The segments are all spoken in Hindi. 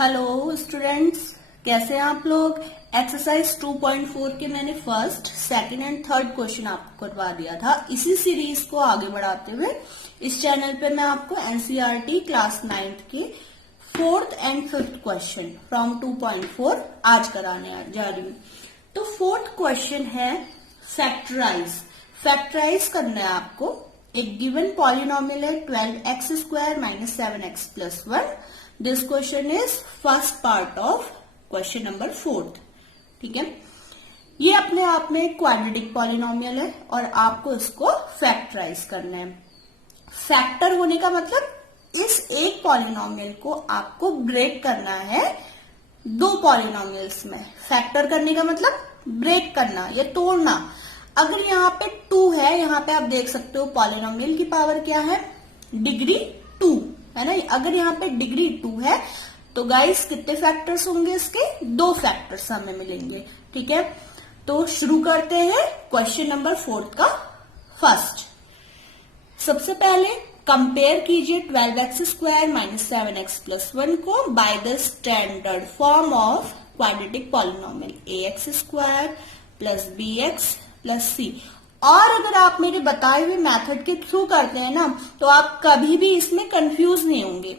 हेलो स्टूडेंट्स, कैसे हैं आप लोग। एक्सरसाइज 2.4 के मैंने first, second and third question आपको करवा दिया था। इसी सीरीज को आगे बढ़ाते हुए इस चैनल पे मैं आपको एनसीईआरटी क्लास 9th के fourth and fifth question from 2.4 आज कराने जा रही हूँ। तो फोर्थ क्वेश्चन है फैक्टराइज करना है आपको। एक गिवन पॉलिनोमियल है 12x² - 7x + 1। This question is first part of question number 4। ठीक है, ये अपने आप में एक क्वाड्रेटिक पॉलिनोमियल है और आपको इसको फैक्टराइज करना है। फैक्टर होने का मतलब इस एक पॉलिनोमियल को आपको ब्रेक करना है दो पॉलिनोमियल्स में। फैक्टर करने का मतलब ब्रेक करना या तोड़ना। अगर यहाँ पे 2 है, यहाँ पे आप देख सकते हो पॉलिनोमियल की पावर क्या है, डिग्री 2 है ना। अगर यहाँ पे डिग्री 2 है तो गाइस कितने फैक्टर्स होंगे इसके, 2 फैक्टर्स हमें मिलेंगे। ठीक है, तो शुरू करते हैं क्वेश्चन नंबर 4 का फर्स्ट। सबसे पहले कंपेयर कीजिए 12x² - 7x + 1 को by the standard form of quadratic polynomial ax² + bx + c। और अगर आप मेरे बताए हुए मेथड के थ्रू करते हैं ना तो आप कभी भी इसमें कंफ्यूज नहीं होंगे।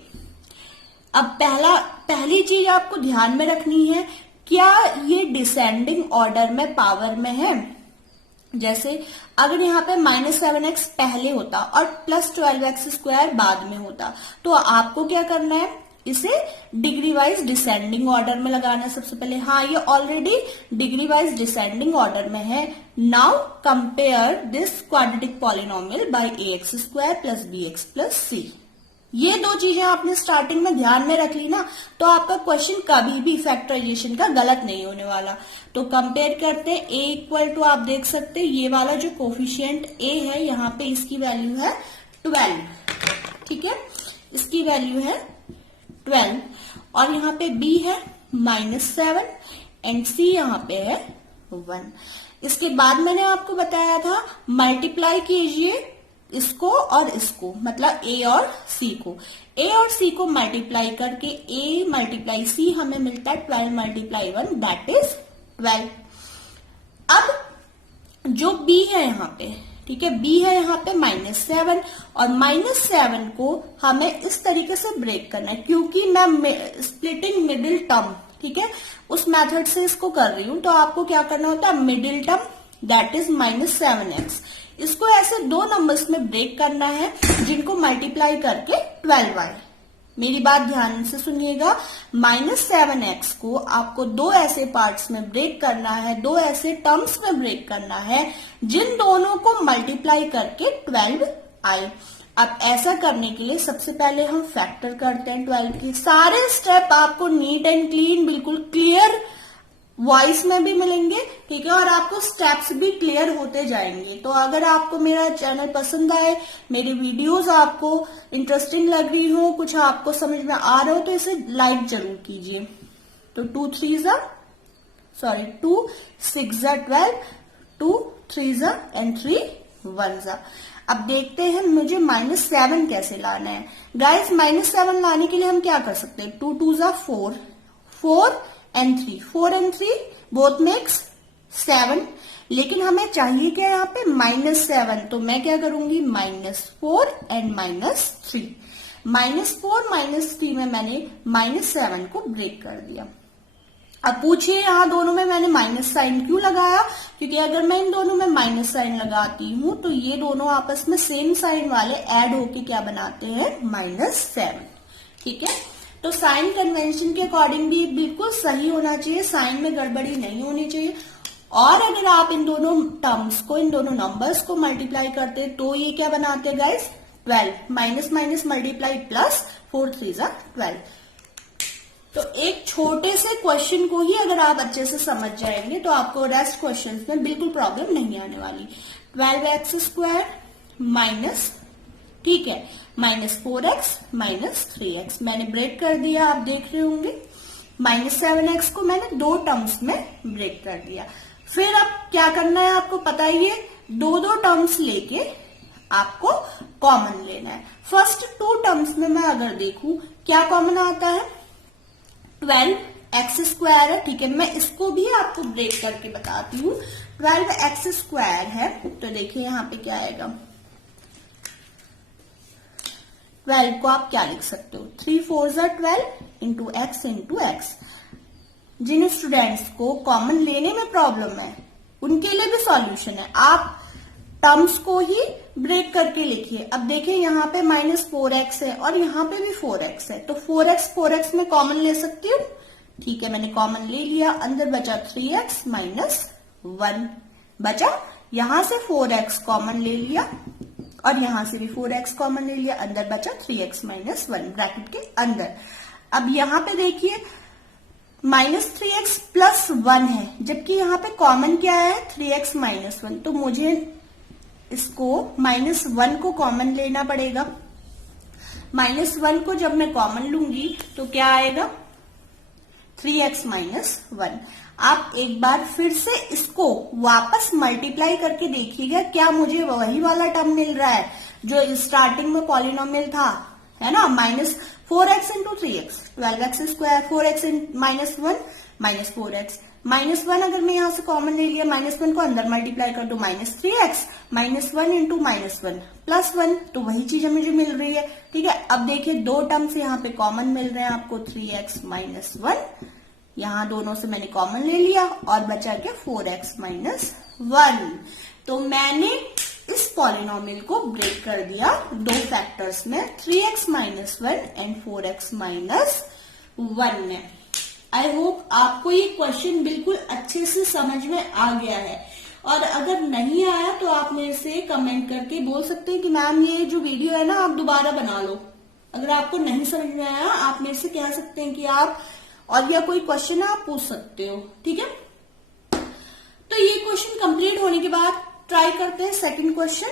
अब पहली चीज आपको ध्यान में रखनी है, क्या ये डिसेंडिंग ऑर्डर में पावर में है। जैसे अगर यहाँ पे -7x पहले होता और +12x² बाद में होता तो आपको क्या करना है, इसे डिग्री वाइज डिसेंडिंग ऑर्डर में लगाना है सबसे पहले। हाँ, ये already degree wise descending order में है। Now compare this quadratic polynomial bye ax² + bx + c। ये दो चीजें आपने स्टार्टिंग में ध्यान में रख ली ना तो आपका क्वेश्चन कभी भी फैक्टराइजेशन का गलत नहीं होने वाला। तो कंपेयर करते हैं a = आप देख सकते हैं ये वाला जो कोफिशिएंट a है, यहाँ पे इसकी वैल्यू है 12। ठीक है, इसकी वैल्यू है 12 और यहाँ पे b है -7 एंड c यहाँ पे है 1। इसके बाद मैंने आपको बताया था मल्टीप्लाई कीजिए इसको और इसको, मतलब a और c को। a और c को मल्टीप्लाई करके a × c हमें मिलता है 12 × 1 दैट इज 12। अब जो b है यहाँ पे, ठीक है, b है यहाँ पे -7 और -7 को हमें इस तरीके से ब्रेक करना है क्योंकि मैं स्प्लिटिंग मिडिल टर्म, ठीक है, उस मेथड से इसको कर रही हूं। तो आपको क्या करना होता है, middle term that is -7x, इसको ऐसे दो नंबर्स में ब्रेक करना है जिनको मल्टीप्लाई करके 12 आए। मेरी बात ध्यान से सुनिएगा, -7x को आपको दो ऐसे पार्ट्स में ब्रेक करना है, दो ऐसे टर्म्स में ब्रेक करना है जिन दोनों को मल्टीप्लाई करके 12 आए। अब ऐसा करने के लिए सबसे पहले हम फैक्टर करते हैं 12 के। सारे स्टेप आपको नीट एंड क्लीन, बिल्कुल क्लियर वॉइस में भी मिलेंगे। ठीक है, और आपको स्टेप्स भी क्लियर होते जाएंगे। तो अगर आपको मेरा चैनल पसंद आए, मेरी वीडियोस आपको इंटरेस्टिंग लग रही हो, कुछ आपको समझ में आ रहा हो तो इसे लाइक जरूर कीजिए। तो 2 6 12, 2 3 एंड 3 1। अब देखते हैं मुझे -7 कैसे लाना है। गाइस -7 लाने के लिए हम क्या कर सकते हैं, 2 2 4, 4 and 3, 4 and 3 both makes 7। लेकिन हमें चाहिए क्या यहाँ पे -7, तो मैं क्या करूंगी -4 and -3। -4 -3 में मैंने -7 को ब्रेक कर दिया। अब पूछिए यहाँ दोनों में मैंने माइनस साइन क्यों लगाया, क्योंकि अगर मैं इन दोनों में माइनस साइन लगाती हूं तो ये दोनों आपस में सेम साइन वाले ऐड होके क्या बनाते हैं, -7। ठीक है, तो साइन कन्वेंशन के अकॉर्डिंग भी बिल्कुल सही होना चाहिए, साइन में गड़बड़ी नहीं होनी चाहिए। और अगर आप इन दोनों टर्म्स को, इन दोनों नंबर्स को मल्टीप्लाई करते हैं तो ये क्या बनाते हैं guys, 12 minus minus multiply plus 4 3 12। तो एक छोटे से क्वेश्चन को ही अगर आप अच्छे से समझ जाएंगे तो आपको रेस्ट क्वेश्चंस में बिल्कुल प्रॉब्लम नहीं आने वाली। 12x² माइनस, ठीक है, -4x -3x मैंने ब्रेक कर दिया, आप देख रहे होंगे। -7x को मैंने दो टर्म्स में ब्रेक कर दिया। फिर अब क्या करना है आपको पता ही है, दो टर्म्स लेके आपको कॉमन लेना है। फर्स्ट 2 टर्म्स में मैं अगर देखूं क्या कॉमन आता है, 12x स्क्वायर है, ठीक है। मैं इसको भी आपको ब्रेक करके बताती हूँ। 12x स्क्वायर है तो देखिए यहाँ पे क्या आएगा, 12 को आप क्या लिख सकते हो, 3 4 12 इंटू एक्स। जिन स्टूडेंट्स को कॉमन लेने में प्रॉब्लम है उनके लिए भी सॉल्यूशन है, आप टर्म्स को ही ब्रेक करके लिखिए। अब देखिए यहाँ पे -4x है और यहाँ पे भी 4x है, तो 4x में कॉमन ले सकती हूँ, ठीक है। मैंने कॉमन ले लिया, अंदर बचा 3x - 1 बचा, यहां से 4x कॉमन ले लिया और यहां से भी 4x कॉमन ले लिया, अंदर बचा 3x - 1 ब्रैकेट के अंदर। अब यहाँ पे देखिए -3x + 1 है, जबकि यहाँ पे कॉमन क्या है 3x - 1, तो मुझे इसको -1 को कॉमन लेना पड़ेगा। -1 को जब मैं कॉमन लूंगी तो क्या आएगा 3x - 1। आप एक बार फिर से इसको वापस मल्टीप्लाई करके देखिएगा, क्या मुझे वही वाला टर्म मिल रहा है जो स्टार्टिंग में पॉलिनोमियल था, है ना, -4x × 3x 12x square, 4x - 4x -1 अगर मैं यहां से कॉमन ले लिया, -1 को अंदर मल्टीप्लाई कर दो, -3x -1 × -1 + 1, तो वही चीज मुझे मिल रही है, ठीक है। अब देखिए दो टर्म्स यहाँ पे कॉमन मिल रहे हैं आपको, 3x - 1, यहां दोनों से मैंने कॉमन ले लिया और बचा क्या 4x - 1। तो मैंने इस पॉलिनोमियल को ब्रेक कर दिया दो फैक्टर्स में, 3x - 1 एंड 4x - 1 में। आई होप आपको ये क्वेश्चन बिल्कुल अच्छे से समझ में आ गया है, और अगर नहीं आया तो आप मेरे से कमेंट करके बोल सकते हैं कि मैम ये जो वीडियो है ना आप दोबारा बना लो। अगर आपको नहीं समझ में आया आप मेरे से कह सकते हैं कि आप, और या कोई क्वेश्चन है आप पूछ सकते हो, ठीक है। तो ये क्वेश्चन कंप्लीट होने के बाद ट्राई करते हैं सेकंड क्वेश्चन,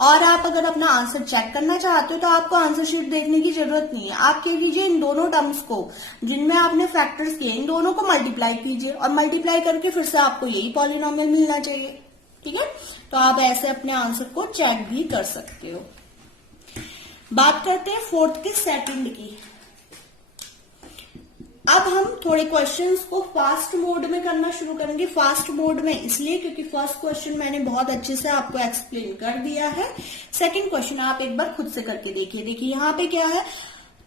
और आप अगर अपना आंसर चेक करना चाहते हो तो आपको आंसर शीट देखने की जरूरत नहीं है। आप कह लीजिए इन दोनों टर्म्स को जिनमें आपने फैक्टर्स किए, इन दोनों को मल्टीप्लाई कीजिए और मल्टीप्लाई करके फिर से आपको यही पॉलिनोमियल मिलना चाहिए, ठीक है। तो आप ऐसे अपने आंसर को चेक भी कर सकते हो। बात करते हैं फोर्थ के सेकंड की। अब हम थोड़े क्वेश्चंस को फास्ट मोड में करना शुरू करेंगे। फास्ट मोड में इसलिए क्योंकि फर्स्ट क्वेश्चन मैंने बहुत अच्छे से आपको एक्सप्लेन कर दिया है। सेकंड क्वेश्चन आप एक बार खुद से करके देखिए। देखिए यहाँ पे क्या है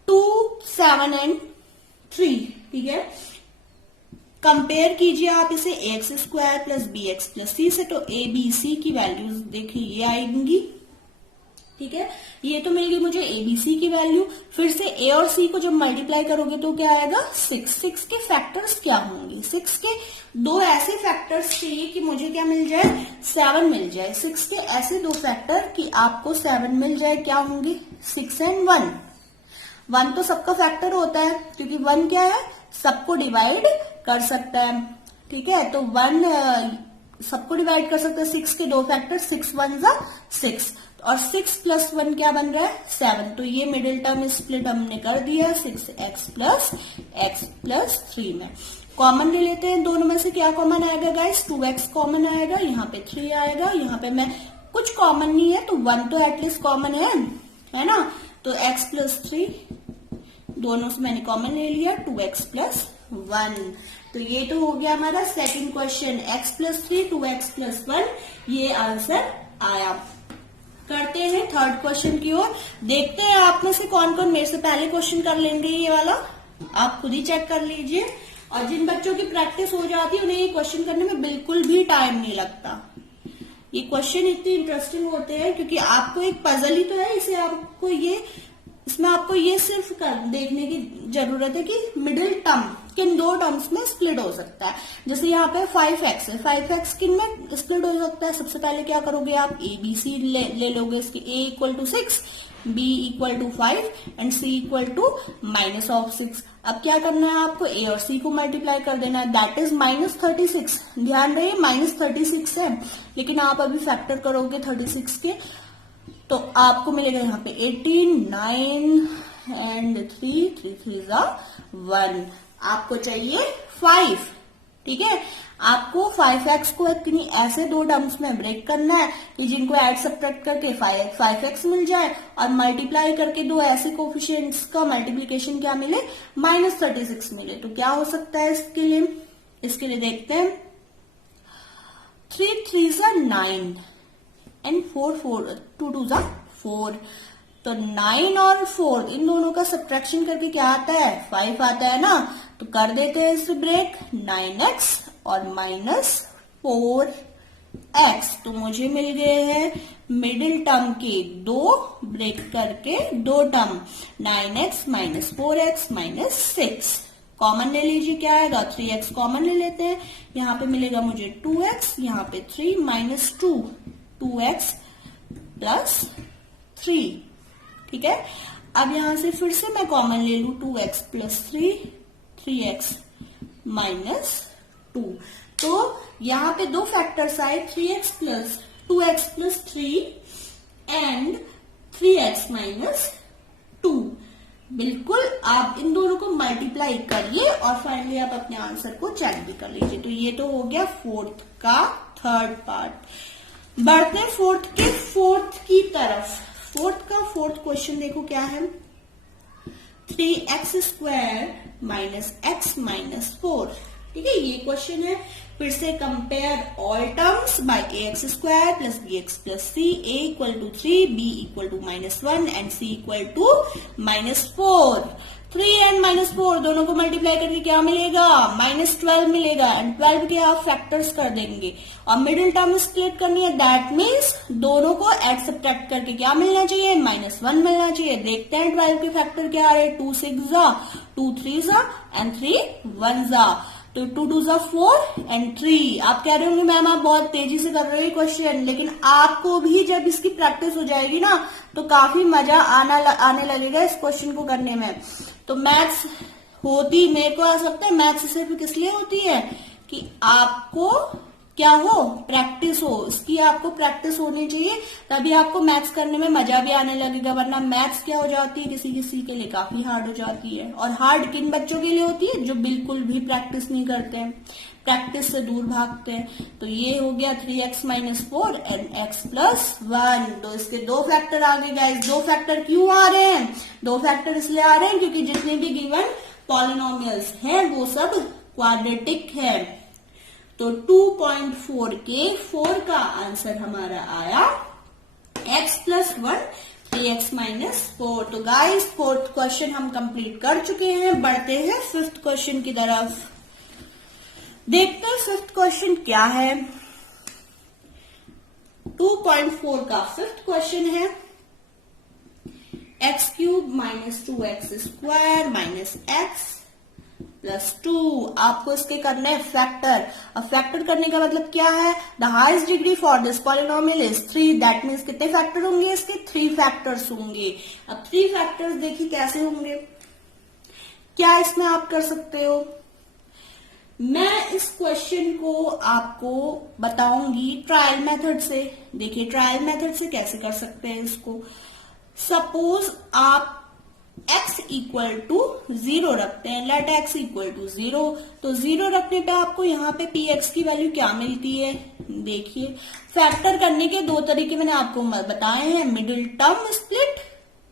2, 7 एंड 3, ठीक है। कंपेयर कीजिए आप इसे ax स्क्वायर + bx + c से, तो a b c की वैल्यूज देखिए ये आएंगी, ठीक है। ये तो मिल गई मुझे एबीसी की वैल्यू। फिर से ए और सी को जब मल्टीप्लाई करोगे तो क्या आएगा 6 के फैक्टर्स क्या होंगे, 6 के दो ऐसे फैक्टर्स चाहिए कि मुझे क्या मिल जाए 7 मिल जाए। 6 के ऐसे दो फैक्टर कि आपको 7 मिल जाए, क्या होंगे 6 एंड 1। 1 तो सबका फैक्टर होता है क्योंकि 1 क्या है सबको डिवाइड कर सकता है, ठीक है। तो 1 सबको डिवाइड कर सकते हैं। 6 के दो फैक्टर 6 1 6 और 6 + 1 क्या बन रहा है 7। तो ये मिडिल टर्म स्प्लिट हमने कर दिया 6x + x + 3 में। कॉमन ले लेते हैं, दोनों में से क्या कॉमन आएगा गाइस 2x कॉमन आएगा, यहाँ पे 3 आएगा, यहाँ पे मैं कुछ कॉमन नहीं है तो 1 तो एटलीस्ट कॉमन है ना। तो x + 3 दोनों से मैंने कॉमन ले लिया 2x + 1। तो ये तो हो गया हमारा सेकंड क्वेश्चन, x + 3 2x + 1, ये आंसर आया। करते हैं थर्ड क्वेश्चन की ओर। देखते हैं आप में से कौन कौन मेरे से पहले क्वेश्चन कर लेंगे ये वाला, आप खुद ही चेक कर लीजिए। और जिन बच्चों की प्रैक्टिस हो जाती है उन्हें ये क्वेश्चन करने में बिल्कुल भी टाइम नहीं लगता। ये क्वेश्चन इतने इंटरेस्टिंग होते हैं क्योंकि आपको एक पजल ही तो है, इसमें आपको ये सिर्फ देखने की जरूरत है कि मिडिल टर्म किन दो टर्म्स में स्प्लिट हो सकता है। जैसे यहाँ पे 5x है, 5x किन में स्प्लिट हो सकता है। सबसे पहले क्या करोगे आप ABC ले लोगे, इसके a = 6, b = 5 एंड c = -6। अब क्या करना है आपको a और c को मल्टीप्लाई कर देना है, दैट इज -36। ध्यान रहे -36 है, लेकिन आप अभी फैक्टर करोगे 36 के तो आपको मिलेगा यहाँ पे 18 9 एंड 3 3 3 1। आपको चाहिए 5, ठीक है। आपको 5x को इतनी ऐसे दो टर्म्स में ब्रेक करना है कि जिनको ऐड सब्ट्रैक्ट करके 5x मिल जाए और मल्टीप्लाई करके दो ऐसे कोफिशिएंट्स का मल्टीप्लीकेशन क्या मिले, -36 मिले। तो क्या हो सकता है इसके लिए देखते हैं। 3 3s are 9 and 4 2 2s are 4। तो 9 और 4 इन दोनों का सब्ट्रैक्शन करके क्या आता है, 5 आता है ना। तो कर देते हैं इसे ब्रेक, 9x और -4x। तो मुझे मिल गए हैं मिडिल टर्म के दो, ब्रेक करके दो टर्म, 9x -4x -6। कॉमन ले लीजिए, क्या आएगा, 3x कॉमन ले लेते हैं। यहाँ पे मिलेगा मुझे 2x, यहाँ पे 3 -2 2x + 3। ठीक है। अब यहां से फिर से मैं कॉमन ले लू, 2x + 3 3x -2। तो यहां पे दो फैक्टर्स आए, 3x + 2x + 3 एंड 3x -2। बिल्कुल आप इन दोनों को मल्टीप्लाई करिए और फाइनली आप अपने आंसर को चेक भी कर लीजिए। तो ये तो हो गया फोर्थ का थर्ड पार्ट। बढ़ते हैं फोर्थ की तरफ। फोर्थ क्वेश्चन देखो क्या है, 3x² - x - 4। ठीक है, ये क्वेश्चन है। फिर से compare all terms by ax² + bx + c, a = 3, b = -1 and c = -4। 3 and -4 दोनों को मल्टीप्लाई करके क्या मिलेगा, -12 मिलेगा एंड 12 के आप फैक्टर्स कर देंगे और मिडिल टर्म स्प्लिट करनी है। दैट मीन्स दोनों को ऐड सब्ट्रैक्ट करके क्या मिलना चाहिए, -1 मिलना चाहिए। देखते हैं 12 के फैक्टर क्या आ रहे हैं, 2 6 2 3 एंड 3 1। तो 2 2 4 एंड 3। आप कह रहे होंगे मैम आप बहुत तेजी से कर रहे हो क्वेश्चन, लेकिन आपको भी जब इसकी प्रैक्टिस हो जाएगी ना तो काफी मजा आने लगेगा इस क्वेश्चन को करने में। तो मैथ्स होती, मेरे को आ सकता है मैथ्स सिर्फ किस लिए होती है कि आपको क्या हो, प्रैक्टिस हो। इसकी आपको प्रैक्टिस होनी चाहिए, तभी आपको मैथ्स करने में मजा भी आने लगेगा। वरना मैथ्स क्या हो जाती है, किसी किसी के लिए काफी हार्ड हो जाती है। और हार्ड किन बच्चों के लिए होती है, जो बिल्कुल भी प्रैक्टिस नहीं करते हैं, प्रैक्टिस से दूर भागते हैं। तो ये हो गया 3x - 4 एंड x + 1। तो इसके दो फैक्टर आ गए गाइस। दो फैक्टर क्यों आ रहे हैं, दो फैक्टर इसलिए आ रहे हैं क्योंकि जितने भी गिवन पॉलिनोमियल्स हैं वो सब क्वाड्रेटिक है। तो 2.4 के 4 का आंसर हमारा आया x + 1 3x - 4। तो गाइस फोर्थ क्वेश्चन हम कंप्लीट कर चुके हैं। बढ़ते हैं फिफ्थ क्वेश्चन की तरफ। देखते हैं फिफ्थ क्वेश्चन क्या है। 2.4 का फिफ्थ क्वेश्चन है, x³ - 2x² - x + 2। आपको इसके करने हैं फैक्टर। अब फैक्टर करने का मतलब क्या है, the highest degree for this polynomial is 3। That means कितने फैक्टर होंगे इसके, 3 फैक्टर्स होंगे। अब 3 फैक्टर्स देखिए कैसे होंगे, क्या इसमें आप कर सकते हो। मैं इस क्वेश्चन को आपको बताऊंगी ट्रायल मेथड से। देखिए ट्रायल मेथड से कैसे कर सकते हैं इसको। सपोज आप x = 0 रखते हैं, लेट x = 0। तो 0 रखने पे आपको यहाँ पे px की वैल्यू क्या मिलती है, देखिए फैक्टर करने के दो तरीके मैंने आपको बताए हैं, middle term split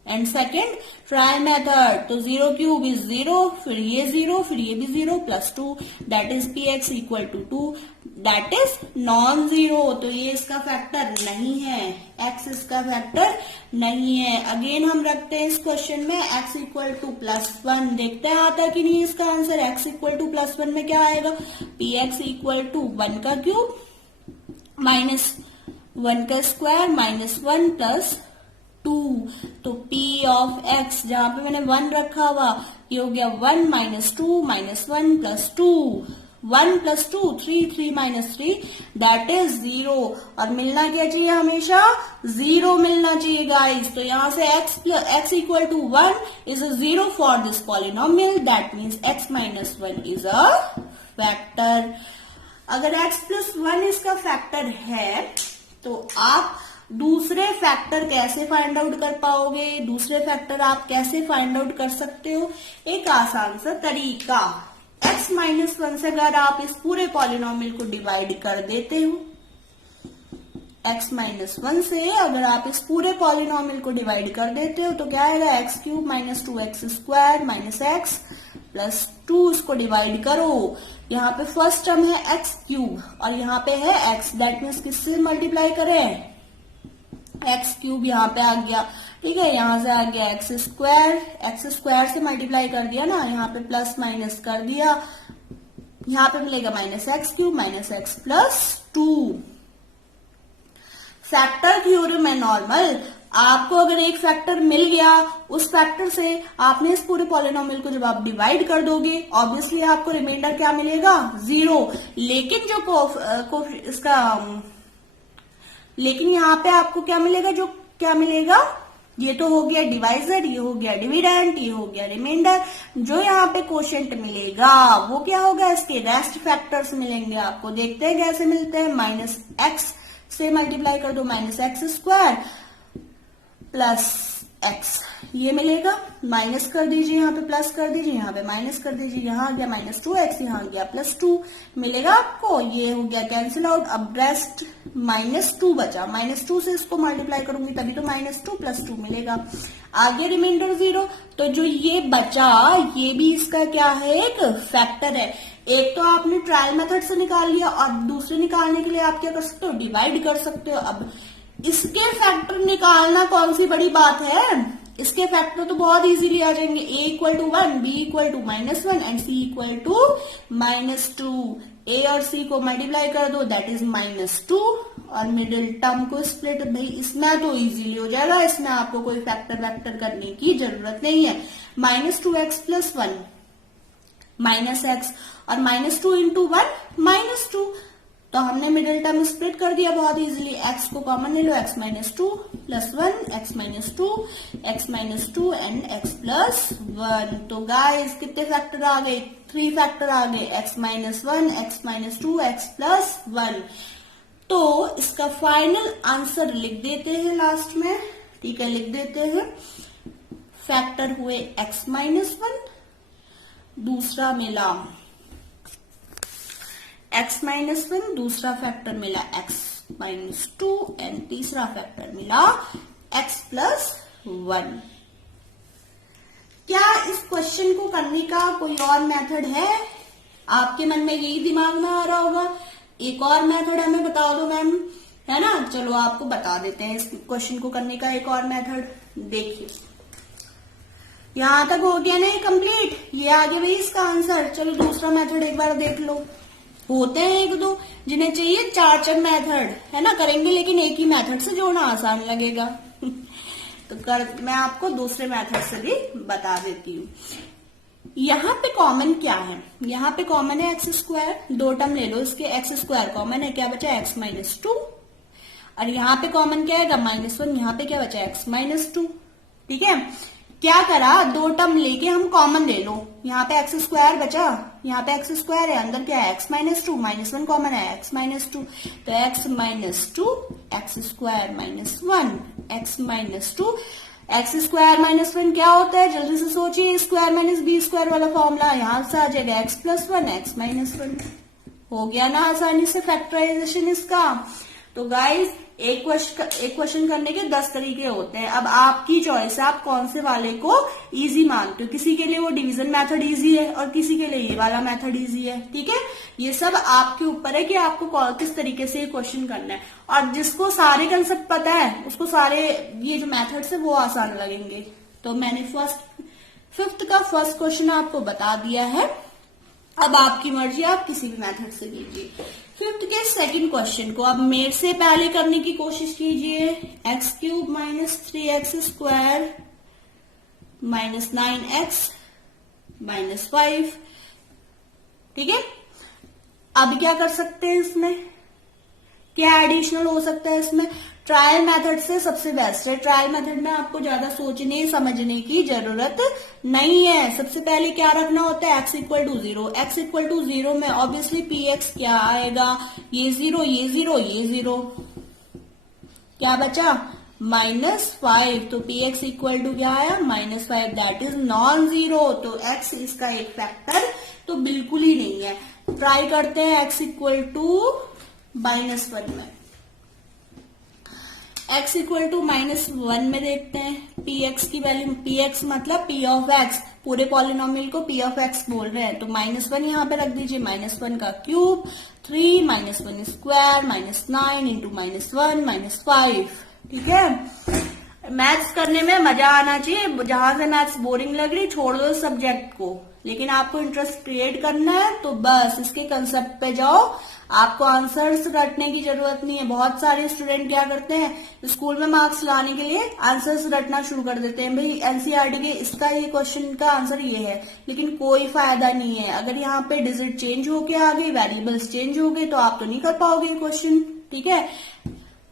and second trial method. तो 0³ इज 0, फिर ये 0, फिर ये भी 0 + 2 that is px = 2 that is non zero. तो ये इसका फैक्टर नहीं है, x इसका फैक्टर नहीं है। अगेन हम रखते हैं इस क्वेश्चन में x = +1। देखते हैं आता कि नहीं इसका आंसर। x = +1 में क्या आएगा, px = 1 का क्यूब -1 का स्क्वायर -1 + 2। तो p ऑफ x जहां पे मैंने 1 रखा हुआ, ये हो गया 1 - 2 - 1 + 2 1 + 2 3 3 - 3 दैट इज 0। और मिलना क्या चाहिए, हमेशा 0 मिलना चाहिए गाइस। तो यहां से x = 1 is a 0 for this polynomial, that means x - 1 is a factor. अगर x + 1 इसका फैक्टर है तो आप दूसरे फैक्टर कैसे फाइंड आउट कर पाओगे, दूसरे फैक्टर आप कैसे फाइंड आउट कर सकते हो। एक आसान सा तरीका, x माइनस 1 से अगर आप इस पूरे पॉलिनोमियल को डिवाइड कर देते हो, x माइनस 1 से अगर आप इस पूरे पॉलिनोमियल को डिवाइड कर देते हो तो क्या आएगा, x cube minus 2x square minus x plus 2, इसको डिवाइड करो, यहाँ पे फर्स्ट टर्म है एक्स क्यूब और यहाँ पे है एक्स, दैट मीन्स किससे मल्टीप्लाई करें, एक्स क्यूब यहाँ पे आ गया, ठीक है, यहाँ से आ गया एक्स स्क्वायर से मल्टीप्लाई कर दिया ना, यहाँ पे प्लस माइनस कर दिया, यहाँ पे मिलेगा minus x cube minus x plus 2। Factor theorem है नॉर्मल, आपको अगर एक फैक्टर मिल गया, उस फैक्टर से आपने इस पूरे पॉलिनोमियल को जब आप डिवाइड कर दोगे, ऑब्वियसली आपको रिमाइंडर क्या मिलेगा, 0। लेकिन जो लेकिन यहाँ पे आपको क्या मिलेगा, जो क्या मिलेगा, ये तो हो गया डिवाइजर, ये हो गया डिविडेंड, ये हो गया रिमाइंडर, जो यहाँ पे कोशेंट मिलेगा वो क्या होगा, इसके रेस्ट फैक्टर्स मिलेंगे आपको। देखते हैं कैसे मिलते हैं, माइनस एक्स से मल्टीप्लाई कर दो, minus x square plus x, ये मिलेगा, माइनस कर दीजिए, यहाँ पे प्लस कर दीजिए, यहाँ पे माइनस कर दीजिए, यहाँ आ गया माइनस 2x, यहाँ आ गया प्लस 2 मिलेगा आपको, ये हो गया कैंसिल आउट। अब रेस्ट माइनस 2 बचा, माइनस 2 से इसको मल्टीप्लाई करूंगी तभी तो माइनस 2 प्लस 2 मिलेगा, आगे रिमाइंडर 0। तो जो ये बचा ये भी इसका क्या है, एक फैक्टर है। एक तो आपने ट्रायल मेथड से निकाल लिया और दूसरे निकालने के लिए आप क्या कर सकते हो, डिवाइड कर सकते हो। अब इसके फैक्टर निकालना कौन सी बड़ी बात है, इसके फैक्टर तो बहुत इजीली आ जाएंगे, a equal to 1, b equal to minus 1 and c equal to minus 2। a और c को मल्टीप्लाई कर दो, दैट इज माइनस 2, और मिडिल टर्म को स्प्लिट, भाई इसमें तो इजीली हो जाएगा, इसमें आपको कोई फैक्टर वैक्टर करने की जरूरत नहीं है। Minus 2x plus 1 minus x और माइनस 2 इंटू 1 माइनस 2, तो हमने मिडिल टर्म स्प्लिट कर दिया बहुत इजीली, x को कॉमन ले लो, x minus 2 plus 1, x minus 2, x minus 2 and x plus 1। तो गाइस कितने फैक्टर आ गए, 3 फैक्टर आ गए, x minus 1, x minus 2, x plus 1। तो इसका फाइनल आंसर लिख देते हैं लास्ट में, ठीक है, लिख देते हैं, फैक्टर हुए x माइनस 1, दूसरा मिला x माइनस 1, दूसरा फैक्टर मिला x माइनस 2 एंड तीसरा फैक्टर मिला x प्लस 1। क्या इस क्वेश्चन को करने का कोई और मेथड है, आपके मन में यही दिमाग में आ रहा होगा, एक और मेथड हमें बता दो मैम, है ना। चलो आपको बता देते हैं इस क्वेश्चन को करने का एक और मेथड। देखिए यहां तक हो गया ना ये कंप्लीट, ये आगे भाई इसका आंसर। चलो दूसरा मेथड एक बार देख लो, होते हैं एक दो जिन्हें चाहिए 4 मेथड, है ना, करेंगे लेकिन एक ही मेथड से जोड़ना आसान लगेगा तो मैं आपको दूसरे मेथड से भी बता देती हूँ। यहाँ पे कॉमन क्या है, यहाँ पे कॉमन है एक्स स्क्वायर, 2 टर्म ले लो इसके, एक्स स्क्वायर कॉमन है, क्या बचा एक्स माइनस 2, और यहाँ पे कॉमन क्या है माइनस 1, यहाँ पे क्या बचा एक्स माइनस 2, ठीक है। क्या करा, 2 टर्म लेके हम कॉमन ले लो, यहाँ पे एक्स स्क्वायर बचा, यहाँ पे एक्स स्क्वायर है, अंदर क्या है एक्स माइनस 2, माइनस 1 कॉमन है एक्स माइनस 2, तो x minus 2 x square minus 1 x minus 2, x square minus 1 क्या होता है, जल्दी से सोचिए, स्क्वायर माइनस बी स्क्वायर वाला फॉर्मूला, यहां से आ जाएगा एक्स प्लस 1 एक्स माइनस 1, हो गया ना आसानी से फैक्टराइजेशन इसका। तो गाइस एक क्वेश्चन करने के 10 तरीके होते हैं, अब आपकी चॉइस है आप कौन से वाले को इजी मानते हो, किसी के लिए वो डिवीजन मेथड इजी है और किसी के लिए ये वाला मेथड इजी है, ठीक है। ये सब आपके ऊपर है कि आपको किस तरीके से ये क्वेश्चन करना है, और जिसको सारे कंसेप्ट पता है उसको सारे ये जो मेथड्स है वो आसान लगेंगे। तो मैंने 5th का फर्स्ट क्वेश्चन आपको बता दिया है, अब आपकी मर्जी, आप किसी भी मेथड से कीजिए। 5th के सेकंड क्वेश्चन को अब मेरे से पहले करने की कोशिश कीजिए, x cube minus 3x square minus 9x minus 5, ठीक है। अब क्या कर सकते हैं इसमें, क्या एडिशनल हो सकता है इसमें, ट्रायल मेथड से सबसे बेस्ट है, ट्रायल मेथड में आपको ज्यादा सोचने समझने की जरूरत नहीं है। सबसे पहले क्या रखना होता है, x equal to 0, x equal to 0 में ऑब्वियसली px क्या आएगा, ये 0 ये 0 ये 0, क्या बचा -5, तो px इक्वल टू क्या आया -5, दैट इज नॉन जीरो, तो x इसका एक फैक्टर तो बिल्कुल ही नहीं है। ट्राई करते हैं x इक्वल टू -1 में, x इक्वल टू -1 में देखते हैं px की वैल्यू, px मतलब p ऑफ x, पूरे पॉलिनोमियल को p ऑफ x बोल रहे हैं, तो -1 यहाँ पे रख दीजिए, -1 का क्यूब 3 -1 स्क्वायर -9 इंटू -1 -5, ठीक है। मैथ्स करने में मजा आना चाहिए, जहां से मैथ्स बोरिंग लग रही छोड़ दो सब्जेक्ट को, लेकिन आपको इंटरेस्ट क्रिएट करना है तो बस इसके कंसेप्ट पे जाओ, आपको आंसर्स रटने की जरूरत नहीं है। बहुत सारे स्टूडेंट क्या करते हैं, स्कूल में मार्क्स लाने के लिए आंसर्स रटना शुरू कर देते हैं, भाई एनसीईआरटी के इसका ये क्वेश्चन का आंसर ये है, लेकिन कोई फायदा नहीं है। अगर यहाँ पे डिजिट चेंज होके आ गई, वेरिएबल्स चेंज हो गए, तो आप तो नहीं कर पाओगे क्वेश्चन, ठीक है।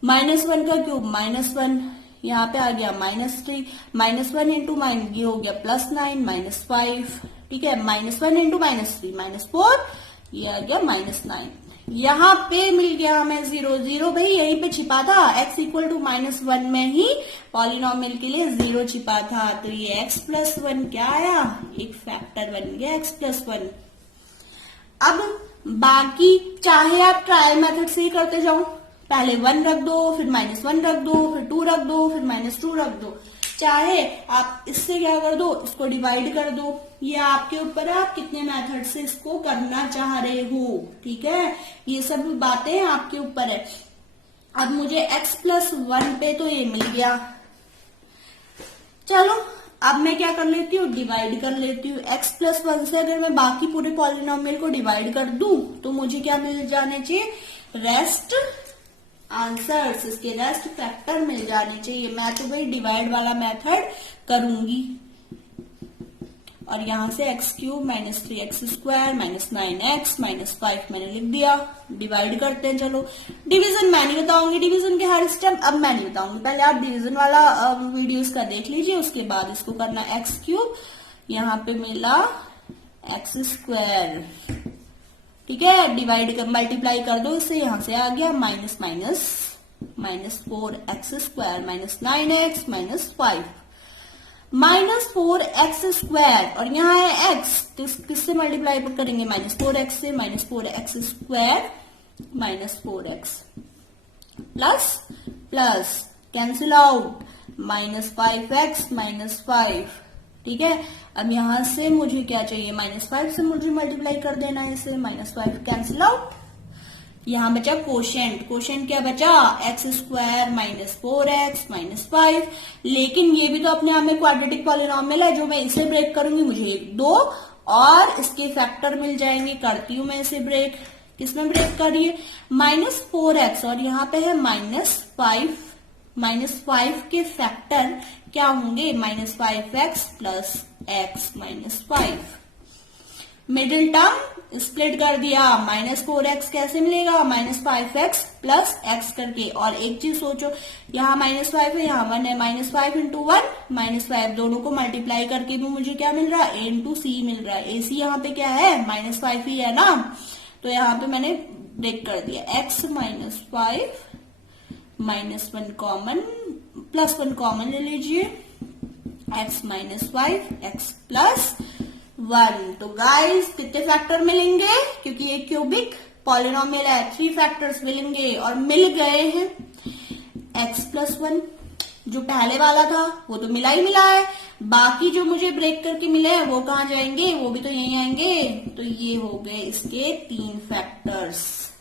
-1 का क्यूब -1, यहाँ पे आ गया -3, -1 इंटू ये हो गया +9 -5, ठीक है। -1 इंटू -3 -4, ये आ गया -9, यहाँ पे मिल गया हमें 0, 0 भाई यहीं पे छिपा था, x इक्वल टू -1 में ही पॉलिनोमियल के लिए 0 छिपा था, तो ये x+1 क्या आया, एक फैक्टर बन गया x+1। अब बाकी चाहे आप ट्रायल मेथड से ही करते जाओ, पहले 1 रख दो, फिर -1 रख दो, फिर 2 रख दो, फिर -2 रख दो, चाहे आप इससे क्या कर दो, इसको डिवाइड कर दो, ये आपके ऊपर है, आप कितने मेथड से इसको करना चाह रहे हो, ठीक है। ये सब बातें आपके ऊपर है। अब मुझे x+1 पे तो ये मिल गया, चलो अब मैं क्या कर लेती हूँ, डिवाइड कर लेती हूँ। x+1 से अगर मैं बाकी पूरे पॉलिनोमियल को डिवाइड कर दूं तो मुझे क्या मिल जाने चाहिए, रेस्ट आंसर्स, इसके रेस्ट फैक्टर मिल जाने चाहिए। मैं तो भाई डिवाइड वाला मेथड करूंगी, और यहां से x³ -3x² -9x -5 मैंने लिख दिया। डिवाइड करते हैं, चलो डिवीजन मैं नहीं बताऊंगी, डिवीजन के हर स्टेप अब मैं नहीं बताऊंगी, पहले आप डिवीजन वाला वीडियो इसका देख लीजिए, उसके बाद इसको करना। x³, यहाँ पे मिला x², ठीक है। डिवाइड कर मल्टीप्लाई कर दो इससे, यहां से आ गया -4x² -9x -5 -4x² और यहाँ है x, तो किससे मल्टीप्लाई करेंगे, -4x से, -4x² -4x plus cancel out -5x -5, ठीक है। अब यहां से मुझे क्या चाहिए, -5 से मुझे मल्टीप्लाई कर देना है इसे, -5 कैंसिल आउट, यहां बचा कोशेंट, कोशेंट क्या बचा, x² -4x -5, लेकिन ये भी तो अपने आप में क्वाड्रेटिक पॉलिनोमियल है, जो मैं इसे ब्रेक करूंगी मुझे 1 2 और इसके फैक्टर मिल जाएंगे। करती हूं मैं इसे ब्रेक, किसमें ब्रेक करिए, -4x और यहाँ पे है -5 के फैक्टर क्या होंगे, -5x plus x -5, middle term split कर दिया, -4x कैसे मिलेगा, -5x प्लस x करके। और एक चीज सोचो, यहाँ -5 है, यहाँ 1 है, -5 इंटू 1 -5, दोनों को मल्टीप्लाई करके भी मुझे क्या मिल रहा है, a इंटू सी मिल रहा है। ac यहाँ पे क्या है, -5 ही है ना, तो यहाँ पे मैंने ब्रेक कर दिया, x -5 -1 कॉमन, +1 कॉमन ले लीजिए, x -5 x प्लस 1। तो गाइस कितने फैक्टर मिलेंगे, क्योंकि ये क्यूबिक पॉलिनोमियल है, 3 फैक्टर्स मिलेंगे और मिल गए हैं। x+1 जो पहले वाला था वो तो मिला ही मिला है, बाकी जो मुझे ब्रेक करके मिले हैं वो कहाँ जाएंगे, वो भी तो यहीं आएंगे, तो ये हो गए इसके 3 फैक्टर्स।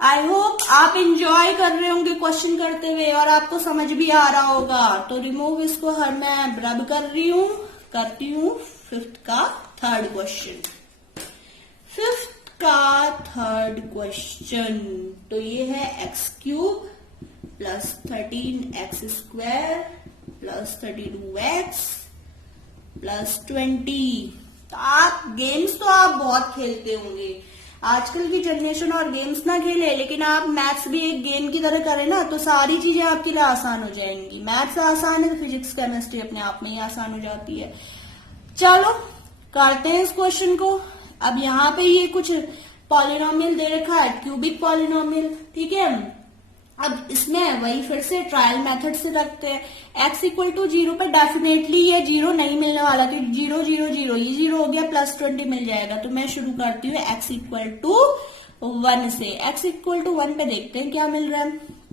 आई होप आप इंजॉय कर रहे होंगे क्वेश्चन करते हुए और आपको समझ भी आ रहा होगा। तो रिमूव इसको हर मैं रब कर रही हूं, करती हूं 5th का 3rd क्वेश्चन। 5th का 3rd क्वेश्चन, तो ये है x³ plus 13x² plus 32x plus 20। तो आप गेम्स तो आप बहुत खेलते होंगे, आजकल की जनरेशन और गेम्स ना खेले, लेकिन आप मैथ्स भी एक गेम की तरह करें ना, तो सारी चीजें आपके लिए आसान हो जाएंगी। मैथ्स आसान है तो फिजिक्स केमिस्ट्री अपने आप में ही आसान हो जाती है। चलो करते हैं इस क्वेश्चन को। अब यहाँ पे ये कुछ पॉलिनोमियल दे रखा है, क्यूबिक पॉलिनोमियल, ठीक है। अब इसमें वही फिर से ट्रायल मेथड से रखते हैं। x इक्वल टू 0 पे डेफिनेटली ये 0 नहीं मिलने वाला, तो 0 0 0 ये 0 हो गया, प्लस 20 मिल जाएगा। तो मैं शुरू करती हूँ x इक्वल टू 1 से। x इक्वल टू 1 पे देखते हैं क्या मिल रहा है।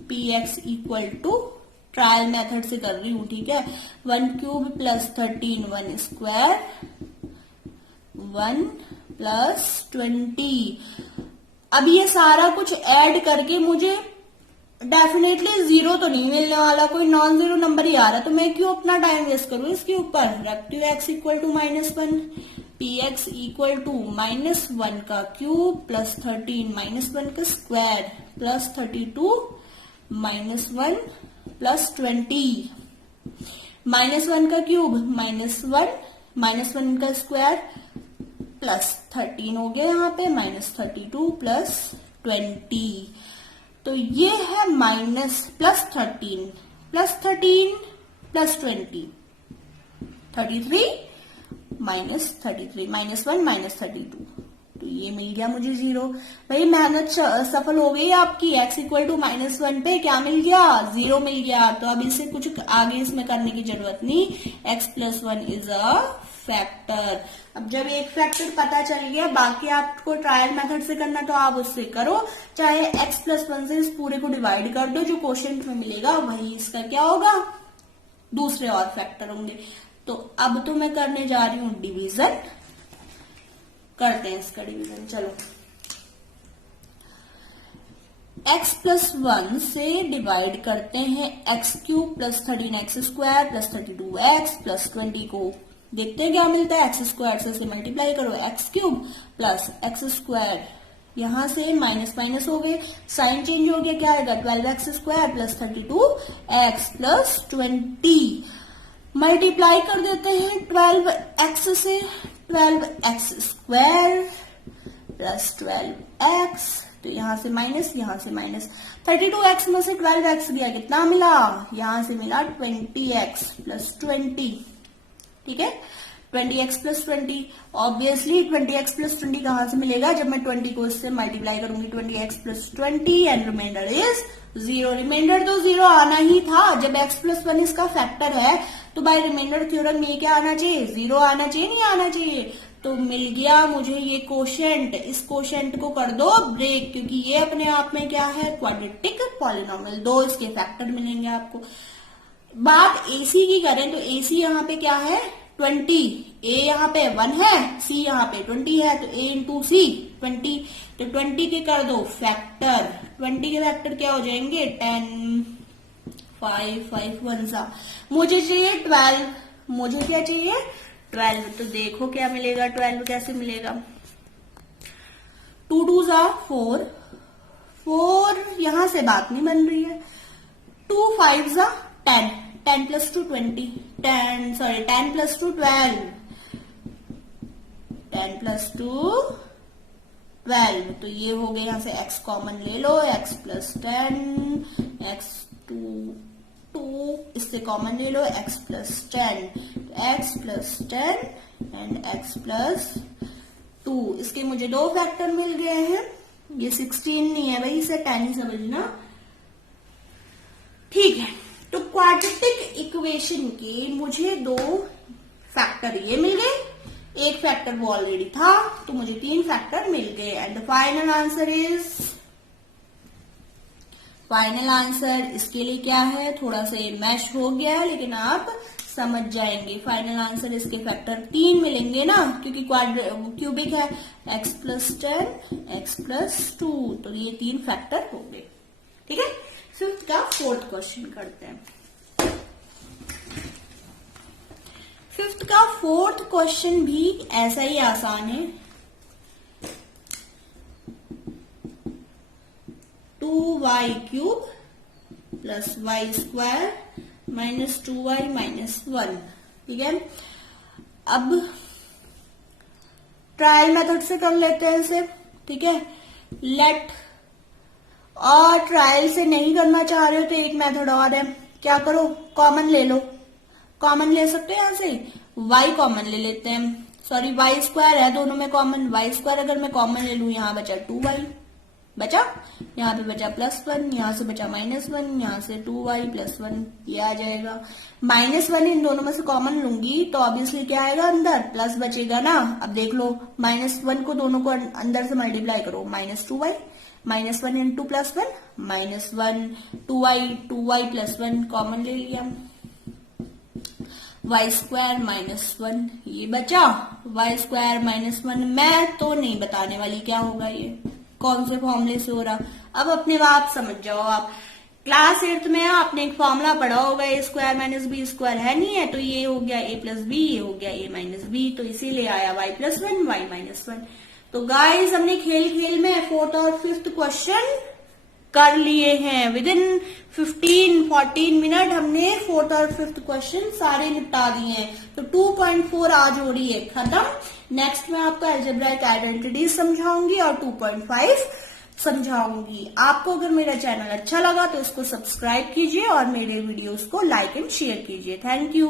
px equal to trial method से कर रही हूँ, ठीक है, 1 क्यूब प्लस 13 1 स्क्वायर 1 प्लस 20। अब ये सारा कुछ ऐड करके मुझे डेफिनेटली 0 तो नहीं मिलने वाला, कोई नॉन जीरो नंबर ही आ रहा है, तो मैं क्यों अपना टाइम वेस्ट करूं इसके ऊपर। रखती हूँ x equal to -1, px equal to -1 का क्यूब प्लस 13 -1 का स्क्वायर प्लस 32 -1 प्लस 20 -1 का क्यूब -1 का स्क्वायर प्लस 13 हो गया यहाँ पे -32 प्लस 20। तो ये है माइनस प्लस 13 प्लस 20 33 -33 -1 -32, तो ये मिल गया मुझे 0। भाई मेहनत सफल हो गई आपकी। x इक्वल टू -1 पे क्या मिल गया, 0 मिल गया। तो अब इसे कुछ आगे इसमें करने की जरूरत नहीं, x plus 1 is a factor. अब जब एक फैक्टर पता चल गया, बाकी आपको ट्रायल मेथड से करना तो आप उससे करो, चाहे x प्लस 1 से इस पूरे को डिवाइड कर दो, जो क्वोशिएंट में मिलेगा वही इसका क्या होगा, दूसरे और फैक्टर होंगे। तो अब तो मैं करने जा रही हूं डिवीजन, करते हैं इसका डिवीजन। चलो, x प्लस 1 से डिवाइड करते हैं x cube plus 13x square plus 32x plus 20 को, देखते हैं क्या मिलता है। x स्क्वायर से मल्टीप्लाई करो, x cube plus x square, यहां से माइनस माइनस हो गए, साइन चेंज हो गया, क्या आएगा 12x square plus 32x plus 20। Multiply कर देते हैं 12x से, 12x स्क्वायर प्लस 12x, तो यहां से माइनस यहां से माइनस, 32x में से 12x गया, कितना मिला, यहां से मिला 20x प्लस 20, ठीक है, 20x plus 20। Obviously 20x plus 20 कहां से मिलेगा, जब मैं 20 को इससे मल्टीप्लाई करूंगी, 20x plus 20 and remainder is 0। Remainder तो 0 आना ही था, जब x प्लस 1 इसका फैक्टर है तो बाय रिमाइंडर थ्योरम ये क्या आना चाहिए, 0 आना चाहिए, नहीं आना चाहिए। तो मिल गया मुझे ये कोशेंट, इस कोशेंट को कर दो ब्रेक, क्योंकि ये अपने आप में क्या है, क्वाड्रेटिक पॉलिनोमियल, 2 इसके फैक्टर मिलेंगे आपको। बात AC की करें तो AC यहाँ पे क्या है 20, A यहाँ पे 1 है, C यहाँ पे 20 है, तो A इंटू C 20, तो 20 के कर दो फैक्टर, 20 के फैक्टर क्या हो जाएंगे 10, 5 5 1 सा, मुझे चाहिए 12, मुझे क्या चाहिए 12, तो देखो क्या मिलेगा, 12 कैसे मिलेगा, 2 2 सा 4, 4 यहां से बात नहीं बन रही है, 2 5 सा 10, 10 प्लस 2 20, 10 प्लस 2 12, 10 प्लस 2 12, तो ये हो गया, यहां से x कॉमन ले लो, x प्लस 10, x 2, इससे कॉमन ले लो, x plus 10, x plus 10 and x plus 2, इसके मुझे 2 फैक्टर मिल गए हैं। ये 16 नहीं है भाई, इसे 10 ही समझना, ठीक है। तो क्वाड्रेटिक इक्वेशन के मुझे 2 फैक्टर ये मिल गए, एक फैक्टर वो ऑलरेडी था, तो मुझे 3 फैक्टर मिल गए and final answer is, final answer इसके लिए क्या है, थोड़ा सा मैश हो गया है लेकिन आप समझ जाएंगे। फाइनल आंसर इसके फैक्टर 3 मिलेंगे ना, क्योंकि क्यूबिक है, x प्लस 10 x प्लस 2, तो ये 3 फैक्टर हो गए, ठीक है। फिफ्थ का 4th क्वेश्चन करते हैं। फिफ्थ का 4th क्वेश्चन भी ऐसा ही आसान है। 2y cube plus y square minus 2y minus 1, ठीक है। अब ट्रायल मेथड से कर लेते हैं इसे, ठीक है। लेट, और ट्रायल से नहीं करना चाह रहे हो तो एक मेथड और है, क्या करो कॉमन ले लो, कॉमन ले सकते हैं यहां से, y कॉमन ले लेते हैं, सॉरी y स्क्वायर है दोनों में कॉमन, y स्क्वायर अगर मैं कॉमन ले लू, यहां बचा 2y, बचा, यहाँ पे बचा +1, यहाँ से बचा -1, यहाँ से 2y + 1 ये आ जाएगा। -1 इन दोनों में से कॉमन लूंगी तो ऑब्वियसली क्या आएगा अंदर, प्लस बचेगा ना। अब देख लो -1 को दोनों को अंदर से मल्टीप्लाई करो, -2y, -1 इंटू +1, -1 2y +1 कॉमन ले लिया, y² -1 ये बचा, y² -1 मैं तो नहीं बताने वाली क्या होगा ये, कौन से फॉर्मूले से हो रहा। अब अपने आप समझ जाओ, आप क्लास 8th में आपने एक फॉर्मूला पढ़ा होगा, a² - b² है नहीं है, तो ये हो गया a + b, ये हो गया a - b, तो इसीलिए आया y + 1 y - 1। तो गाइस हमने खेल खेल में 4th और 5th क्वेश्चन कर लिए हैं, विद इन 15-14 मिनट हमने 4th और 5th क्वेश्चन सारे निपटा दिए हैं। तो 2.4 आज हो रही है खत्म। नेक्स्ट में आपको अलजेब्राइक आइडेंटिटी समझाऊंगी और 2.5 समझाऊंगी। आपको अगर मेरा चैनल अच्छा लगा तो इसको सब्सक्राइब कीजिए और मेरे वीडियोस को लाइक एंड शेयर कीजिए। Thank you.